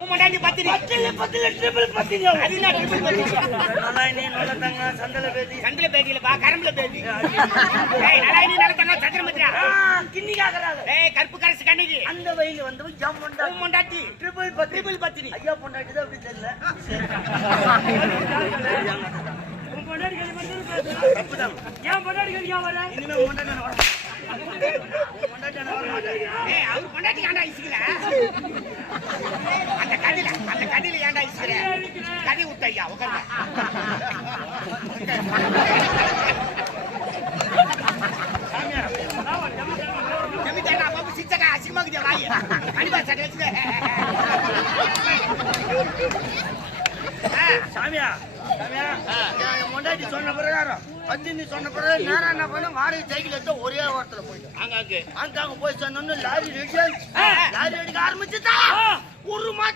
முன்னாடி பத்திரி ட்ரிபிள் பத்திரி அது என்ன ட்ரிபிள் பத்திரி நலாயினி நல்ல தங்க சந்தல பேதி பா கரம்பல பேதி ஏய் நலாயினி நல்ல தங்க சந்திரமத்ரா கிண்ணி காக்கறாங்க ஏய் கருப்பு கரசு கண்ணகி அந்த வயல வந்து ஜம் முண்டாட்டி ட்ரிபிள் பத்திரி ஐயா பொண்டாட்டி தான் அப்படி தெரியல முன்னாடி கறி வந்து தப்புதான் ஏன் முன்னாடி கறியா வர இனிமே முண்டாட்டி நான் வர முண்டாட்டி நான் வர மாட்டேன் ஏய் அவர் முன்னாடி ஏன்டா இசுக்கல அந்த கதில ஏன்டா இசுக்கற கதி உட்டையா உட்கார்ந்து சாமியா ஜமிதானா பாபு சிச்சகா அசிமாக்கு வாய் கண்டிப்பா சகலச்சு சாமியா சாமியா என் முண்டாட்டி சொன்ன பிரகாரம் பத்தினி சொன்ன பிறகு நேரம் என்ன பண்ண வாடகை சைக்கிள் எடுத்து ஒரே வாரத்துல போயிட்டேன் அங்க போய் சொன்னோன்னு லாரி ரெடி எடுக்க ஆரம்பிச்சுட்டா ஒரு மாசம்